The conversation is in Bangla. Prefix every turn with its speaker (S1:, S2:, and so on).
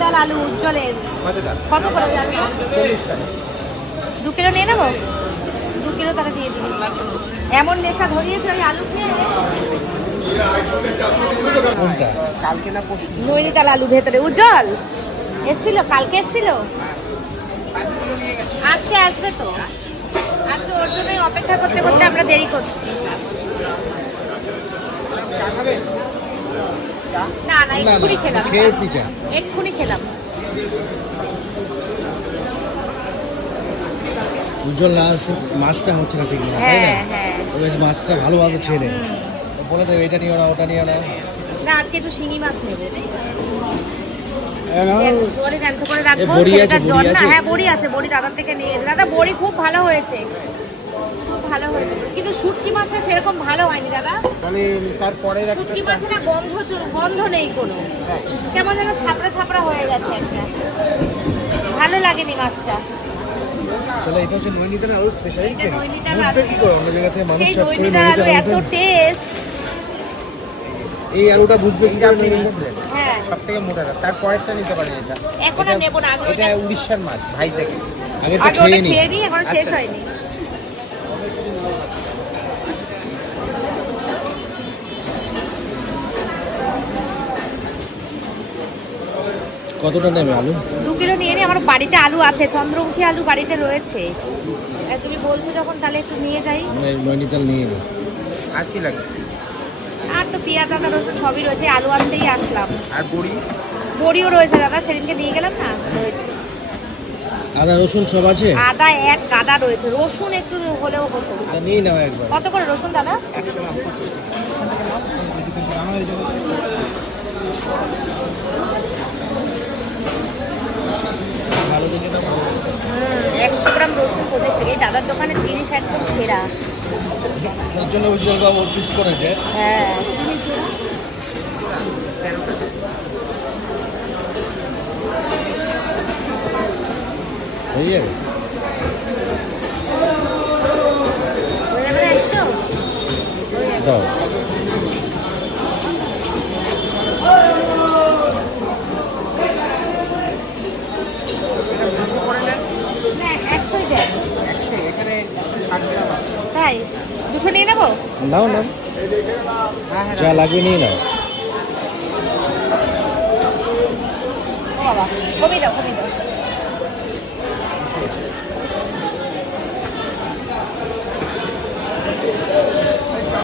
S1: লাল আলু উজ্জ্বলের। কত করে ওই আলুটা দু কিলো নিয়ে নেব? দু কিলো তারা দিয়ে দিবি। এমন নেশা ধরিয়েছে ওই আলু খেয়ে
S2: কোনটা?
S3: কালকে না পরশু?
S1: নৈনিতাল আলু ভেতরে। উজ্জ্বল এসছিল? কালকে এসছিল? আজকে আসবে তো। আজকে ওর জন্যই অপেক্ষা করতে করতে আমরা দেরি করছি।
S3: চা
S1: না না
S2: না
S1: এক্ষুনি খেলাম।
S2: খেয়েছি চা।
S1: এক্ষুনি খেলাম।
S2: উজ্জ্বল লাস্ট মাছটা হচ্ছে না ঠিক না
S1: হ্যাঁ হ্যাঁ।
S2: বেশ মাছটা ভালোভাবে ছেড়ে। বলে দেবে এটা নিও না ওটা নিও না।
S1: না আজকে একটু শিঙি মাছ নেব জোরে জ্যান্ত করে রাখব ছেলেটার জ্বর না হ্যাঁ বড়ি আছে বড়ি দাদার থেকে নিয়ে দাদা বড়ি খুব ভালো হয়েছে। খুব ভালো হয়েছে। কিন্তু শুটকি মাছটা সেরকম ভালো হয়নি দাদা।
S3: তাহলে তারপরে
S1: শুটকি মাছে না গন্ধ গন্ধ নেই কোনো। কেমন যেন ছাপড়া ছাপড়া হয়ে গেছে একটা। ভালো লাগেনি মাছটা।
S2: তাহলে এটা হচ্ছে নৈনিতাল আলু স্পেশাল
S1: এটা নৈনিতাল আলু।
S2: কি করে? অন্য জায়গা থেকে মানুষ
S1: সেই
S2: করে
S1: দইনিটার আলু এত টেস্ট
S2: এই আলুটা বুঝবে কি
S3: আপনি নিয়েছিলেন?
S1: হ্যাঁ।
S3: সব থেকে মোটাটা তারপরেরটা নিতে পারেন এটা।
S1: এখন আর নেব না আগে
S3: এটা উড়িষ্যার মাছ ভাই থেকে
S2: আগে তো খেয়ে নি।
S1: খেয়ে এখনও শেষ
S3: আচ্ছা।
S1: হয়নি।
S2: কতটা নেবে আলু?
S1: দু কিলো নিয়ে নিই আমার বাড়িতে আলু আছে চন্দ্রমুখী আলু বাড়িতে রয়েছে। তুমি বলছো যখন তাহলে একটু নিয়ে যাই।
S2: নৈনিতাল নিয়ে নি
S3: আর কি লাগবে
S1: আর তো পেঁয়াজ আদা রসুন সবই রয়েছে আলু আনতেই আসলাম।
S3: আর বড়ি?
S1: বড়িও রয়েছে দাদা সেদিনকে নিয়ে গেলাম না? রয়েছে।
S2: আদা রসুন সব আছে?
S1: আদা এক গাদা রয়েছে রসুন একটু হলেও হতো।
S2: তা নিয়ে নাও একবার।
S1: কত করে রসুন দাদা
S3: একশো গ্রাম পঁচিশ টাকা আমার ওই জন্য
S2: ভালো দেখে নাও
S1: একশো গ্রাম রসুন পঁচিশ টাকা। এই দাদার দোকানের জিনিস একদম সেরা।
S2: তার জন্য উজ্জ্বল বাবু চুজ করেছে।
S1: হ্যাঁ।
S2: যাবে
S3: দুশো
S1: নিয়ে নেব?
S2: নাও নাও। যা লাগবে নিয়ে নাও।
S1: বাবা কমিয়ে দাও কমিয়ে দাও।